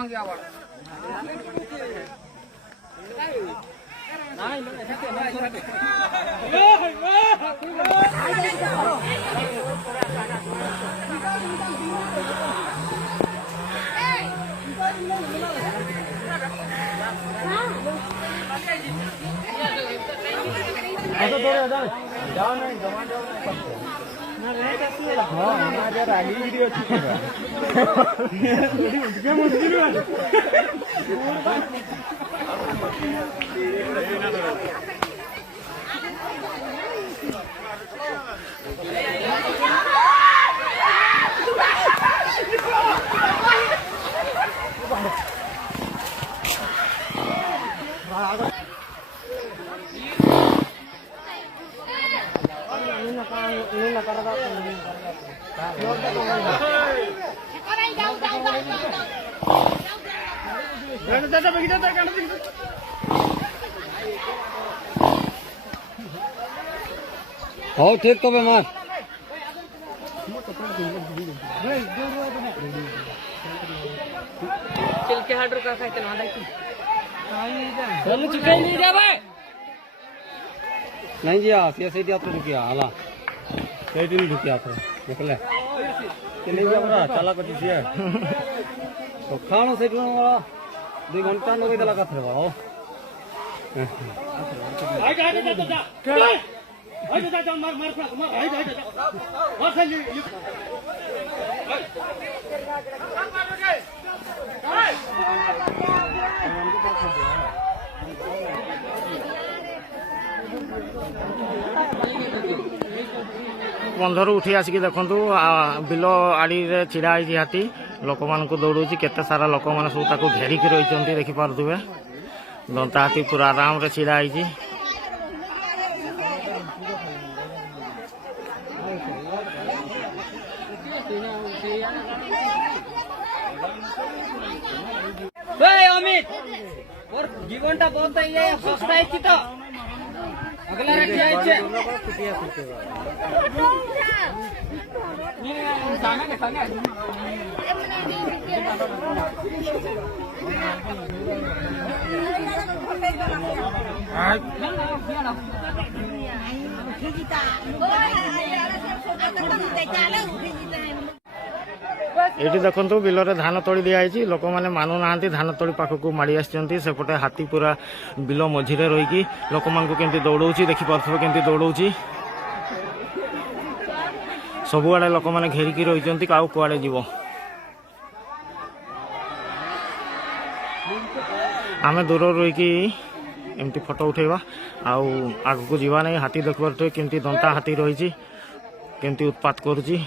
भांगिया बड़ नहीं जाओ नहीं जमा जाओ हाँ हमारे रागी वीडियो अच्छी हो ठीक तो बेमार चल के हार्ड रुका खाते ना देखी चल चुके नहीं जा भाई नहीं जी आप ये सीधी आप तो रुकिया हाला सेठी नहीं रुकिया तो देख ले कि नहीं जा बरा चला कटी से तो खानो सेठी वाला 2 घंटा न गइला का थे हो आई जा मार बंधर उठी आसिक देखु बिल आड़ी छिड़ा है हाथी लोक मान दौड़ केते सारा लोक मैंने सब घेरिकी रही देखिपे दंता हाथी पूरा आराम से छिड़ा है अमित और जीवनटा बहुत सस्ता है तो अगला रखिए ये देखु बिल में धान तोड़ी दिखाई लोक मैंने मानु ना धान तोड़ी पाखक माड़ी आसपटे हाथी पूरा बिल मझीरे रहीकि लोक मान केमती दौड़ देखिपे केमती दौड़ सबुआड़े लोक मैंने घेरिकी रही कुआड़े जीव आम दूर रहीकि एमती फोटो उठेबा आग को जीवा नहीं हाथी देखिए केमती दंता हाथी रही केमती उत्पात करुच्ची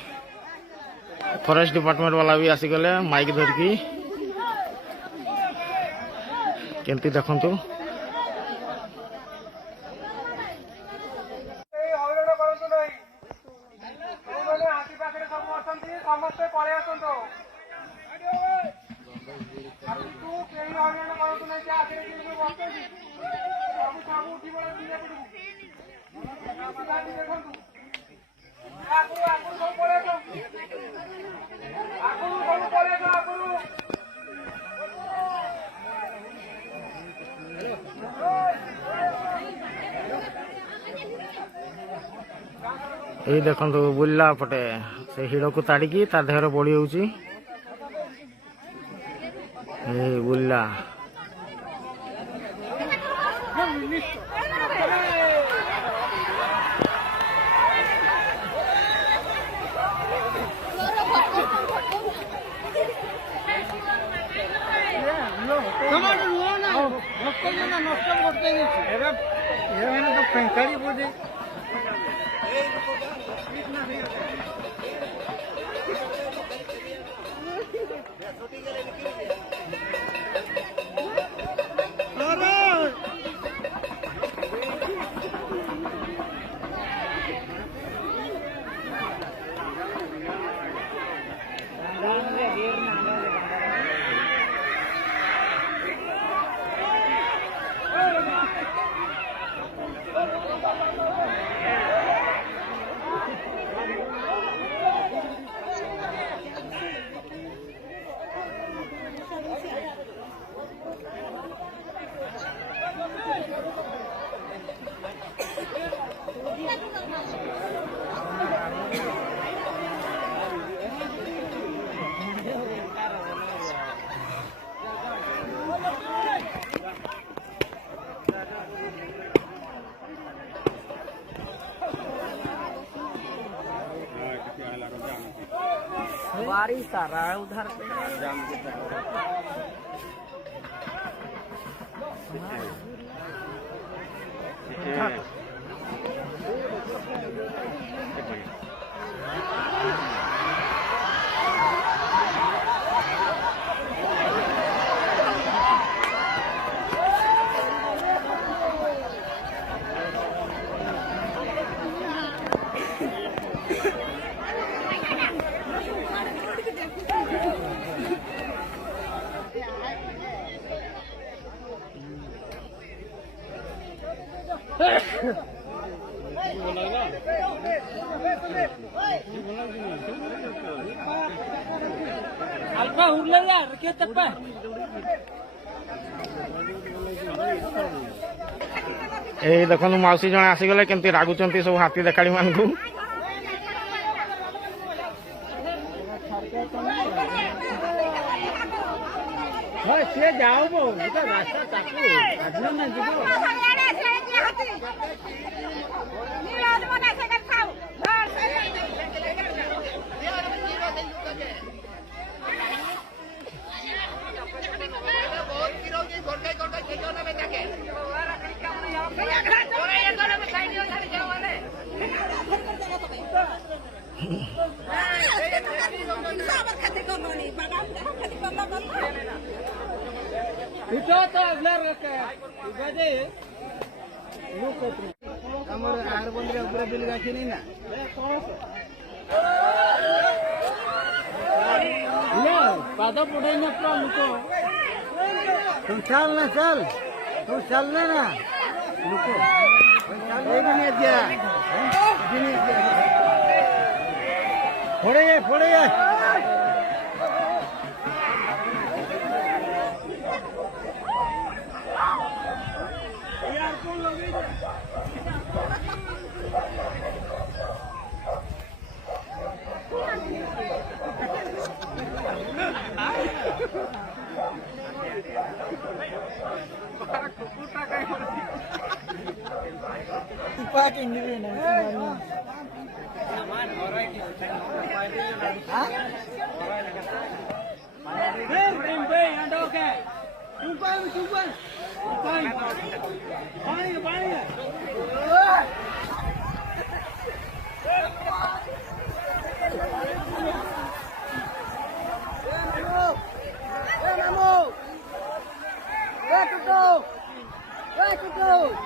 फॉरेस्ट डिपार्टमेंट वाला भी आसीगले माइक धरिकी केमती देखंतु ये देखो बुल्ला पटे से हिड़ को ताड़िकी तार देहर बड़ी होची बुल्ला बारिश आ रहा है उधर पे। अल्पा उरले यार के तप्पा ए देखनु माउसी जने आसीगले केमती रागुचंती सब हाथी देखाड़ी मानकू से जाओ बो रास्ता चाकू आजू ना जीवो तो अगला रखे बजे लोग हमर आर बंदरे ऊपर बिल गाछी नहीं ना ले पादा पड़े ना तो लुको तुम चल ना लुको ये भी नहीं दिया फोड़े Where to go?